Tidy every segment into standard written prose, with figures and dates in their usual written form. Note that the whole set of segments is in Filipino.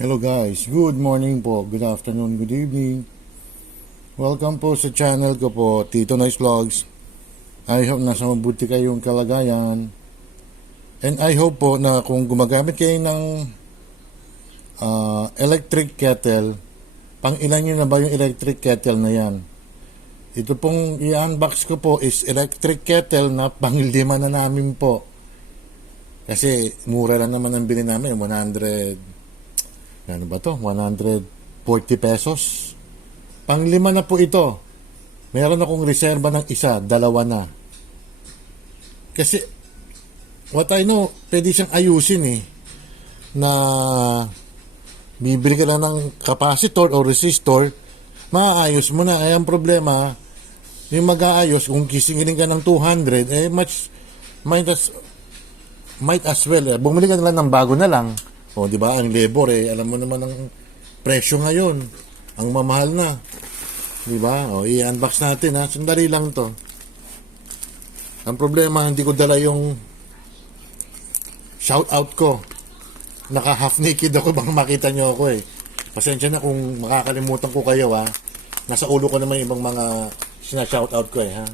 Hello guys, good morning po, good afternoon, good evening. Welcome po sa channel ko po, Tito Noise Vlogs. I hope nasa mabuti kayong kalagayan. And I hope po na kung gumagamit kayo ng electric kettle, pang ilan nyo na ba yung electric kettle na yan? Ito pong i-unbox ko po is electric kettle na pang 5 na namin po. Kasi mura lang naman ang bili namin, 100 ano ba to? 140 pesos. Pang 5 na po ito. Meron akong reserba ng isa, 2 na. Kasi, what I know, pwede siyang ayusin na bibili ka lang ng capacitor o resistor, maayos mo na. Ay, ang problema, yung mag-aayos, kung kisingin ka ng 200, might as well. Bumili ka na lang ng bago na lang. O, di ba? Ang labor alam mo naman ang presyo ngayon. Ang mamahal na. Di ba? O, i-unbox natin ha. Sandali lang to. Ang problema, hindi ko dala yung shout out ko. Naka half naked ako, baka makita nyo ako Pasensya na kung makakalimutan ko kayo ha. Nasa ulo ko naman ibang mga sina-shout out ko ha.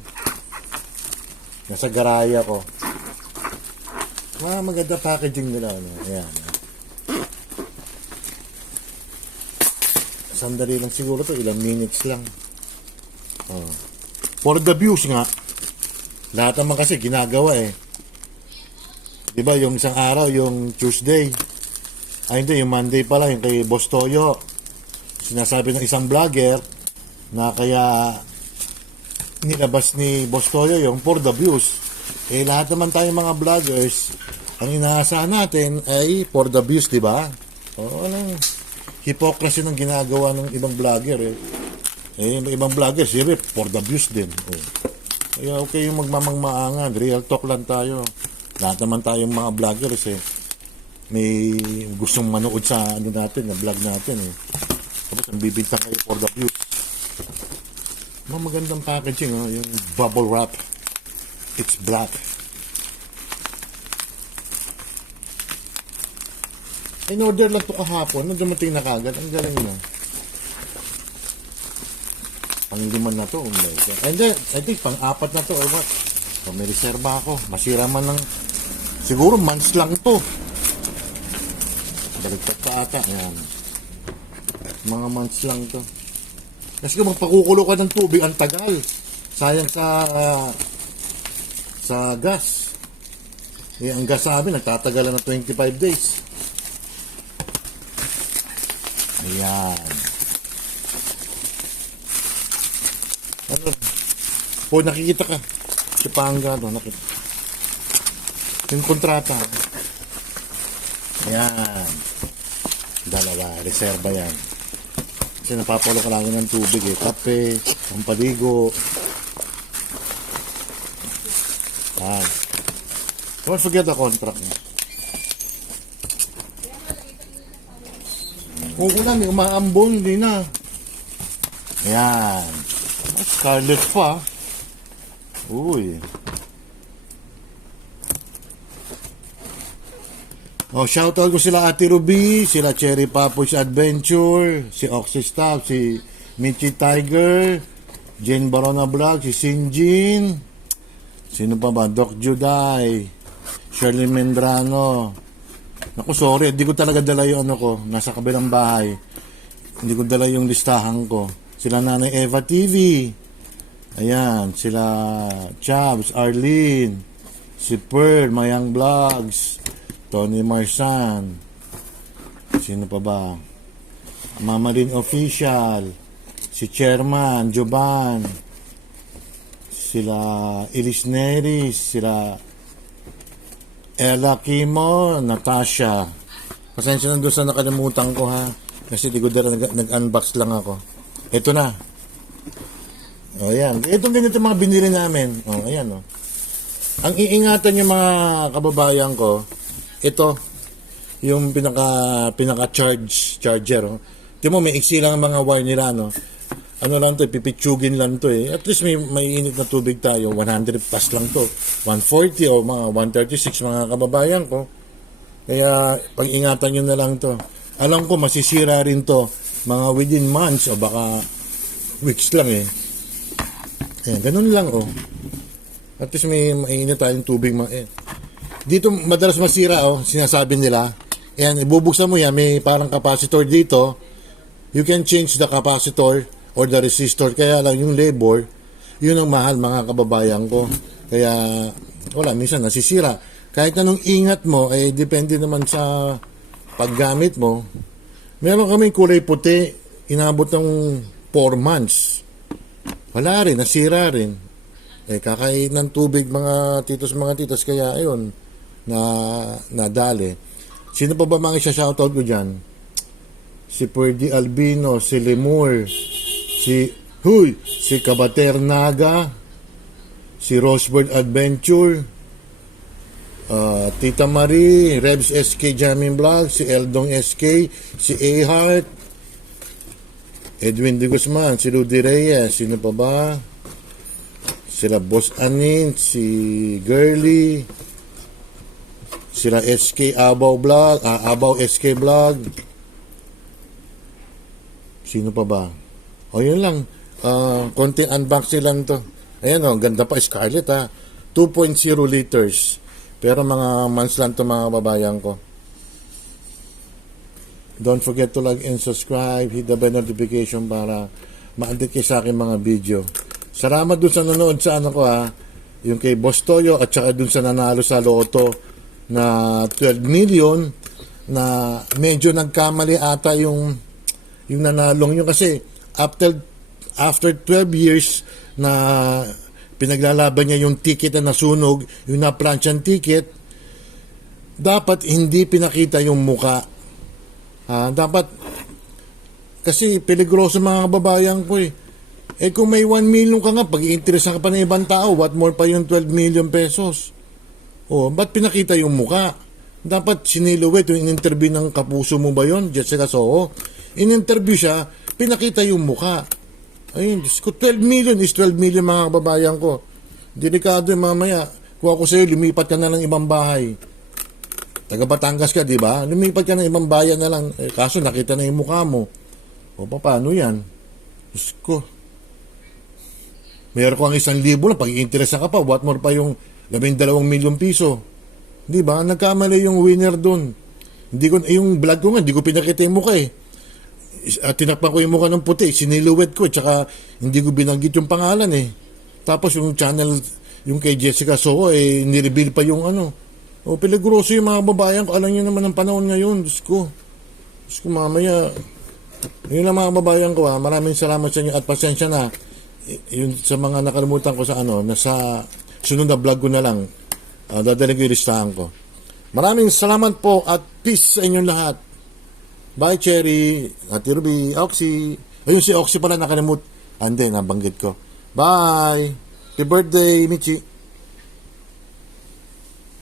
Nasa garaya ko. Maganda packaging nila. Ayan. Sandali lang siguro to, ilang minutes lang. For the views nga, lahat naman kasi ginagawa diba yung isang araw, yung Tuesday, hindi, yung Monday pala, yung kay Boss Toyo, sinasabi ng isang vlogger na kaya nilabas ni Boss Toyo yung for the views. Lahat naman tayong mga vloggers, ang inaasahan natin ay for the views, diba? Hypocrisy ng ginagawa ng ibang vlogger yung ibang vlogger siyempre for the views din kaya okay yung magmamangmaangan, real talk lang tayo. Lahat naman tayong mga vloggers may gustong manood sa natin, na vlog natin tapos ang bibintang kayo for the views. Magandang packaging yung bubble wrap, it's black. In order lang ito kahapon, nung dumating na kagad, ang galing na. Pang-5 na to, and then, I think pang-4 na to, or what? So, may reserva ako. Masira man lang, siguro months lang to. Daligtad pa ata, yan. Mga months lang to. Kasi kung magpakukulo ka ng tubig, ang tagal. Sayang sa gas. Ang gas sa amin, nagtatagalan na 25 days. Ayan. Nakikita ka. Si Panga, nakita. Yung kontrata. Ayan. 2, reserva yan. Kasi napapalo ka lang ng tubig kape, pampaligo. Ayan. Don't forget the contract mo. Kung ulan, umaambon, hindi na. Ayan. Scarlet pa. Uy. Shoutout ko sila Ate Ruby, sila Cherry Papoy's Adventure, si Oxystaff, si Michi Tiger, Jane Barona Vlog, si Sinjin, sino pa ba? Doc Juday, Shirley Mendrano. Naku, sorry, hindi ko talaga dala yung ko, nasa kabilang bahay. Hindi ko dala yung listahan ko. Sila Nanay Eva TV. Ayan, sila Chabs, Arlene, si Pearl, Mayang Vlogs, Tony Marsan. Sino pa ba? Mama Lynn Official, si Chairman, Joban, sila Ilis Neris, sila Ella Kimo, Natasha. Pasensya na doon sa nakalimutan ko kasi di ko dala nag-unbox lang ako. Ito na. Ayan. Itong ganito mga binili namin. Ayan Ang iingatan yung mga kababayan ko, ito, yung pinaka charger. Tingnan mo, may iksi lang ang mga wire nila ano lang to, pipitsugin lang to At least may init na tubig tayo. 100 plus lang to. 140 o mga 136 mga kababayan ko. Kaya pag-ingatan nyo na lang to. Alam ko masisira rin to mga within months o baka weeks lang eh. Ayan, ganun lang oh. At least may mainit tayong tubig. Dito madalas masira oh, sinasabi nila. Ayan, ibubuksan mo yan, may parang capacitor dito. You can change the capacitor or the resistor. Kaya lang yung labor, yun ang mahal mga kababayan ko. Kaya wala, minsan nasisira. Kahit anong ingat mo, eh depende naman sa paggamit mo. Meron kaming kulay puti, inabot ng 4 months. Wala rin, nasira rin. Eh kakain ng tubig mga titos, kaya ayun, nadali. Sino pa ba mga isa-shoutout ko dyan? Si Pwede Albino, si Lemur, si Kabater Naga, si Rosebird Adventure, Tita Marie, Rebs SK Jamming Vlog, si Eldong SK, si A-Heart, Edwin De Guzman, si Rudy Reyes, sino pa ba? Sila Boss Anin, si Girly, sila SK Abaw Vlog, Abaw SK Vlog. Sino pa ba? O yun lang. Konting unboxing lang to. Ayan o, ganda pa Scarlett ha. 2.0 liters. Pero mga months lang to mga babayan ko. Don't forget to like and subscribe. Hit the bell notification para ma-update kayo sa aking mga video. Salamat dun sa nanood sa ano ko ha. Yung kay Boss Toyo at saka dun sa nanalo sa loto na 12 million na medyo nagkamali ata yung nanalong yun kasi after 12 years na pinaglalaban niya yung ticket na nasunog, yung na-planchang ticket, dapat hindi pinakita yung muka. Dapat kasi peligroso mga kababayan ko eh. Eh kung may 1 million ka nga, pag-iinteresan ka pa ng ibang tao, what more pa yung 12 million pesos? Oh, ba't pinakita yung muka? Dapat siniluwet yung in-interview ng kapuso mo ba yun, Jessica Soho? In-interview siya, pinakita yung muka. Ayun, 12 million is 12 million mga kababayan ko. Delikado yung mamaya. Kung ako sa'yo, lumipat ka na ng ibang bahay. Taga Batangas ka, di ba? Lumipat ka ng ibang bayan na lang. Eh, kaso nakita na yung mukha mo. O, paano yan? Diyos ko. Meron ko ang 1,000 lang, pag-i-interesa ka pa, what more pa yung 12 milyon piso. Di ba? Nagkamali yung winner dun. Hindi ko, yung vlog ko nga, hindi ko pinakita yung mukha eh. Tinakpan ko yung mukha ng puti, siniluwet ko, tsaka hindi ko binanggit yung pangalan eh. Tapos yung channel, yung kay Jessica Soho, eh, nireveal pa yung ano. O, peligroso yung mga babayan ko. Alam nyo naman ang panahon ngayon, Diyos ko. Diyos ko, mamaya. Yun lang mga babayan ko ha. Maraming salamat sa inyo at pasensya na. Yun sa mga nakalimutan ko sa ano, nasa sunod na vlog ko na lang. Dadalhin ko yung listahan ko. Maraming salamat po at peace sa inyong lahat. Bye, Cherry, Ate Ruby, Oxy. Ayun si Oxy pala nakalimut. Ande, nabanggit ko. Bye. Happy birthday, Michi.